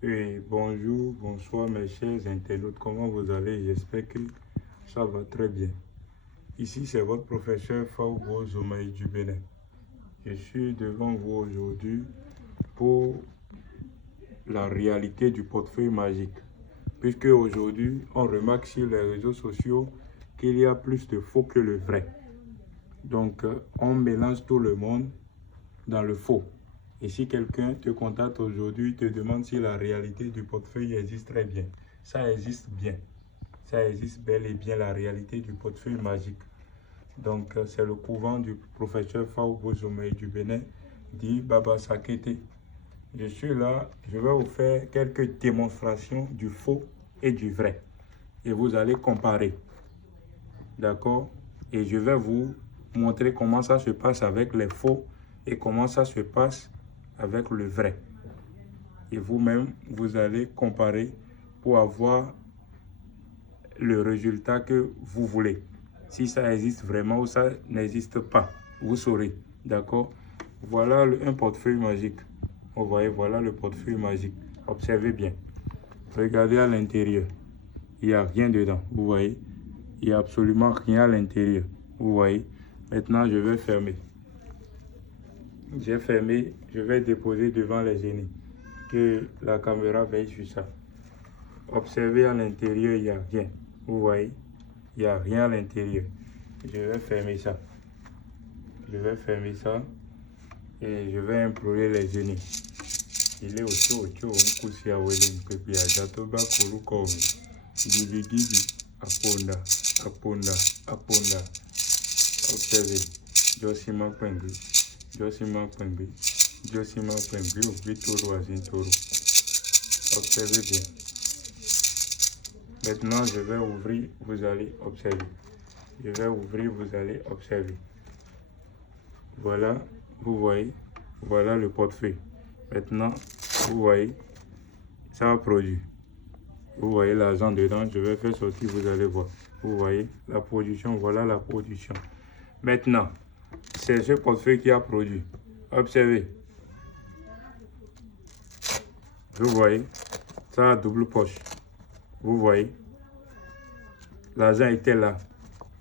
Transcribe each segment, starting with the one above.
Oui, bonjour, bonsoir mes chers internautes, comment vous allez? J'espère que ça va très bien. Ici, c'est votre professeur Faubo Zomaï du Bénin. Je suis devant vous aujourd'hui pour la réalité du portefeuille magique. Puisque aujourd'hui, on remarque sur les réseaux sociaux qu'il y a plus de faux que le vrai. Donc, on mélange tout le monde dans le faux. Et si quelqu'un te contacte aujourd'hui, te demande si la réalité du portefeuille existe très bien. Ça existe bien. Ça existe bel et bien la réalité du portefeuille magique. Donc, c'est le couvent du professeur Faubo Zomaï du Bénin, dit Baba Sakete. Je suis là, je vais vous faire quelques démonstrations du faux et du vrai. Et vous allez comparer. D'accord? Et je vais vous montrer comment ça se passe avec les faux et comment ça se passe avec le vrai. Et vous-même, vous allez comparer pour avoir le résultat que vous voulez. Si ça existe vraiment ou ça n'existe pas, vous saurez. D'accord? Voilà un portefeuille magique. Vous voyez, voilà le portefeuille magique. Observez bien. Regardez à l'intérieur. Il n'y a rien dedans. Vous voyez? Il n'y a absolument rien à l'intérieur. Vous voyez? Maintenant, je vais fermer. J'ai fermé. Je vais déposer devant les génies. Que la caméra veille sur ça. Observez à l'intérieur, il n'y a rien. Vous voyez? Il n'y a rien à l'intérieur. Je vais fermer ça. Je vais fermer ça. Et je vais implorer les génies. Il est au Nkusi Awele Mpepe Ajatoba Kurukomi. Gibi Gibi. Aponda. Aponda. Aponda. Observez. Josima Pembe. Josima Pembe. Josima Pembe. Vitoro Azintoro. Observez bien. Maintenant, je vais ouvrir, vous allez observer. Je vais ouvrir, vous allez observer. Voilà, vous voyez, voilà le portefeuille. Maintenant, vous voyez, ça va produire. Vous voyez l'argent dedans, je vais faire sortir, vous allez voir. Vous voyez la production, voilà la production. Maintenant, c'est ce portefeuille qui a produit. Observez. Vous voyez, ça a double poche. Vous voyez, l'argent était là.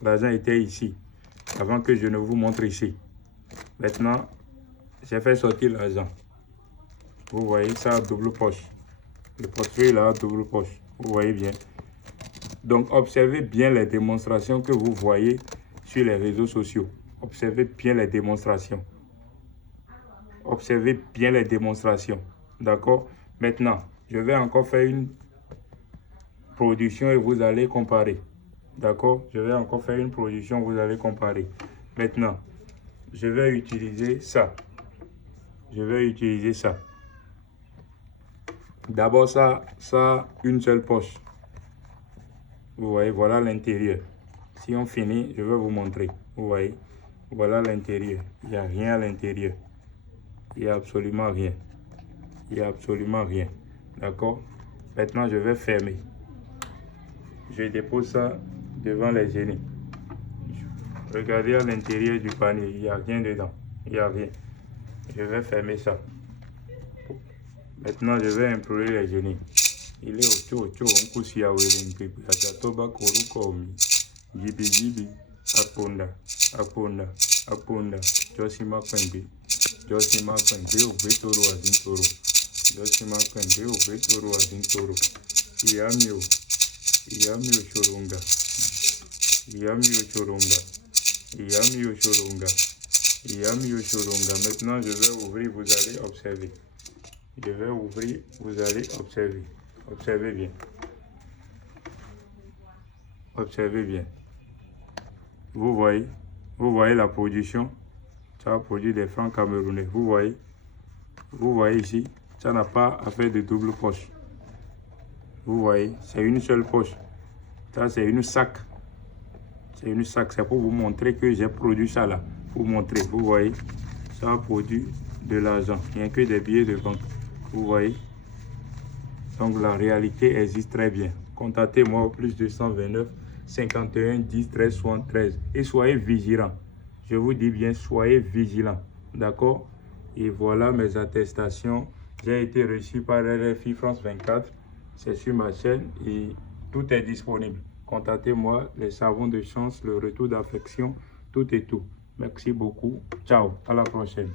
L'argent était ici, avant que je ne vous montre ici. Maintenant, j'ai fait sortir l'argent. Vous voyez, ça a double poche. Le portefeuille là a double poche. Vous voyez bien. Donc, observez bien les démonstrations que vous voyez sur les réseaux sociaux. Observez bien les démonstrations. Observez bien les démonstrations. D'accord? Maintenant, je vais encore faire une production et vous allez comparer. D'accord? Je vais encore faire une production, vous allez comparer. Maintenant, je vais utiliser ça. Je vais utiliser ça. D'abord, ça a une seule poche. Vous voyez, voilà l'intérieur. Si on finit, je vais vous montrer. Vous voyez, voilà l'intérieur. Il n'y a rien à l'intérieur. Il n'y a absolument rien. Il n'y a absolument rien. D'accord? Maintenant, je vais fermer. Je dépose ça devant les génies. Regardez à l'intérieur du panier. Il n'y a rien dedans. Il n'y a rien. Je vais fermer ça. Maintenant, je vais implorer les génies. Il est au Nkusi Awele Mpepe Ajatoba Kurukomi. Gibi Gibi. Aponda. Aponda. Aponda. Josima Pembe. Josima Pembe Obetoro Azintoro. Josima Pembe Obetoro Azintoro. Iamio. Iamio Choronga. Iamio Choronga. Iamio Choronga. Iamio Choronga. Maintenant, je vais ouvrir, vous allez observer. Je vais ouvrir, vous allez observer. Observez bien. Observez bien. Vous voyez la production. Ça va produire des francs camerounais. Vous voyez ici, ça n'a pas à faire de double poche. Vous voyez, c'est une seule poche. Ça, c'est une sac. C'est une sac. C'est pour vous montrer que j'ai produit ça là. Pour vous montrer. Vous voyez, ça a produit de l'argent. Il n'y a que des billets de banque. Vous voyez. Donc la réalité existe très bien. Contactez-moi au plus 229 51 10 13 73 et soyez vigilants. Je vous dis bien, soyez vigilants. D'accord? Et voilà mes attestations J'ai été reçu par RFI France 24. C'est sur ma chaîne et tout est disponible. Contactez-moi, les savons de chance, le retour d'affection, tout et tout. Merci beaucoup. Ciao, à la prochaine.